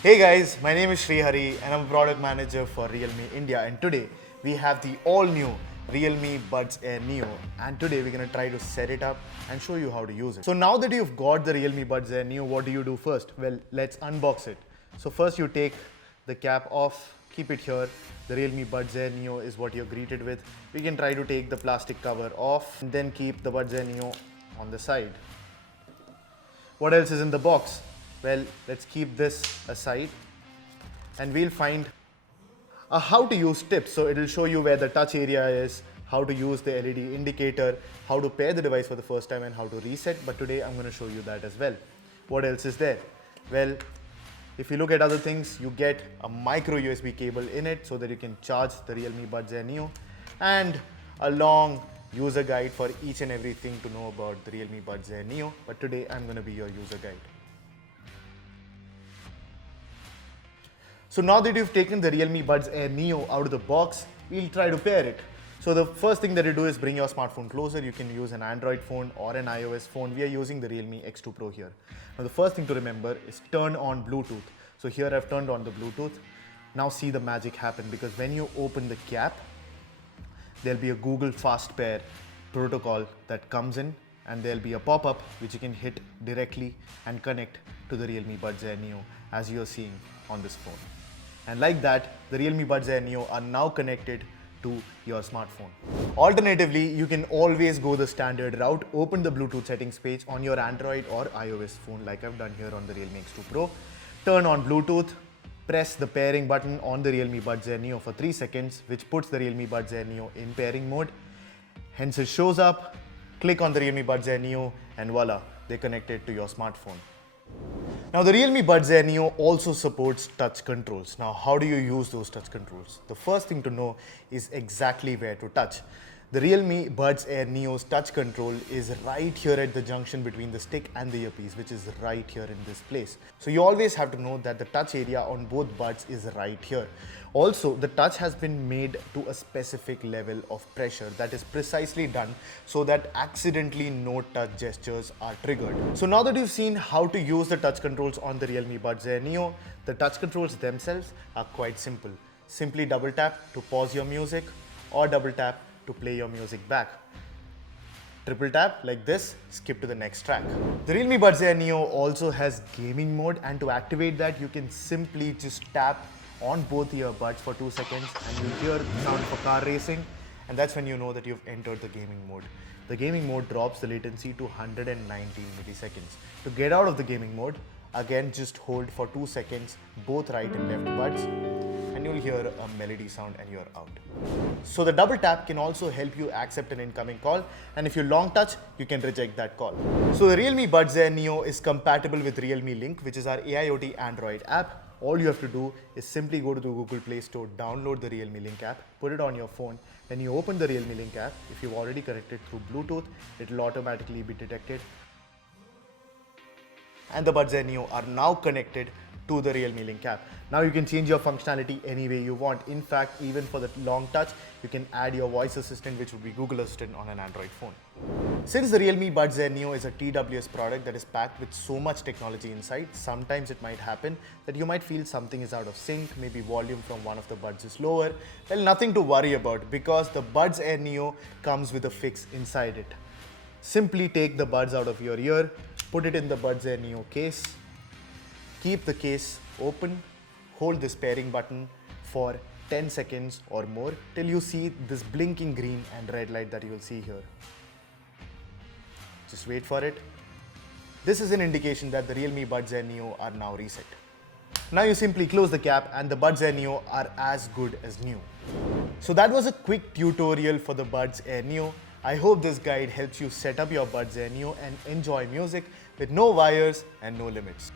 Hey guys, my name is Sri Hari and I'm a product manager for Realme India, and today we have the all new Realme Buds Air Neo, and today we're gonna try to set it up and show you how to use it. So now that you've got the Realme Buds Air Neo, what do you do first? Well, let's unbox it. So first you take the cap off, keep it here. The Realme Buds Air Neo is what you're greeted with. We can try to take the plastic cover off and then keep the Buds Air Neo on the side. What else is in the box? Well, let's keep this aside and we'll find a how to use tips. So it'll show you where the touch area is, how to use the LED indicator, how to pair the device for the first time and how to reset. But today I'm going to show you that as well. What else is there? Well, if you look at other things, you get a micro USB cable in it so that you can charge the Realme Buds Air Neo, and a long user guide for each and everything to know about the Realme Buds Air Neo. But today I'm going to be your user guide. So now that you've taken the Realme Buds Air Neo out of the box, we'll try to pair it. So the first thing that you do is bring your smartphone closer. You can use an Android phone or an iOS phone. We are using the Realme X2 Pro here. Now the first thing to remember is turn on Bluetooth. So here I've turned on the Bluetooth. Now see the magic happen, because when you open the cap, there'll be a Google Fast Pair protocol that comes in, and there'll be a pop-up which you can hit directly and connect to the Realme Buds Air Neo as you're seeing on this phone. And like that, the Realme Buds Air Neo are now connected to your smartphone. Alternatively, you can always go the standard route, open the Bluetooth settings page on your Android or iOS phone like I've done here on the Realme X2 Pro. Turn on Bluetooth, press the pairing button on the Realme Buds Air Neo for 3 seconds, which puts the Realme Buds Air Neo in pairing mode. Hence it shows up, click on the Realme Buds Air Neo and voila, they're connected to your smartphone. Now the Realme Buds Air Neo also supports touch controls. Now how do you use those touch controls? The first thing to know is exactly where to touch. The Realme Buds Air Neo's touch control is right here at the junction between the stick and the earpiece, which is right here in this place. So you always have to know that the touch area on both buds is right here. Also, the touch has been made to a specific level of pressure that is precisely done so that accidentally no touch gestures are triggered. So now that you've seen how to use the touch controls on the Realme Buds Air Neo, the touch controls themselves are quite simple. Simply double tap to pause your music or double tap to play your music back. Triple tap like this, skip to the next track. The Realme Buds Air Neo also has gaming mode, and to activate that you can simply just tap on both earbuds for 2 seconds and you'll hear the sound of a car racing, and that's when you know that you've entered the gaming mode. The gaming mode drops the latency to 119 milliseconds. To get out of the gaming mode, again just hold for 2 seconds both right and left buds, and you'll hear a melody sound and you're out. So the double tap can also help you accept an incoming call, and if you long touch, you can reject that call. So the Realme Buds Air Neo is compatible with Realme Link, which is our AIoT Android app. All you have to do is simply go to the Google Play Store, download the Realme Link app, put it on your phone, then you open the Realme Link app. If you've already connected through Bluetooth, it will automatically be detected. And the Buds Air Neo are now connected to the Realme Link app. Now you can change your functionality any way you want. In fact, even for the long touch, you can add your voice assistant, which would be Google Assistant on an Android phone. Since the Realme Buds Air Neo is a TWS product that is packed with so much technology inside, sometimes it might happen that you might feel something is out of sync, maybe volume from one of the buds is lower. Well, nothing to worry about, because the Buds Air Neo comes with a fix inside it. Simply take the buds out of your ear, put it in the Buds Air Neo case, keep the case open, hold this pairing button for 10 seconds or more till you see this blinking green and red light that you will see here. Just wait for it. This is an indication that the Realme Buds Air Neo are now reset. Now you simply close the cap and the Buds Air Neo are as good as new. So that was a quick tutorial for the Buds Air Neo. I hope this guide helps you set up your Buds Air Neo and enjoy music with no wires and no limits.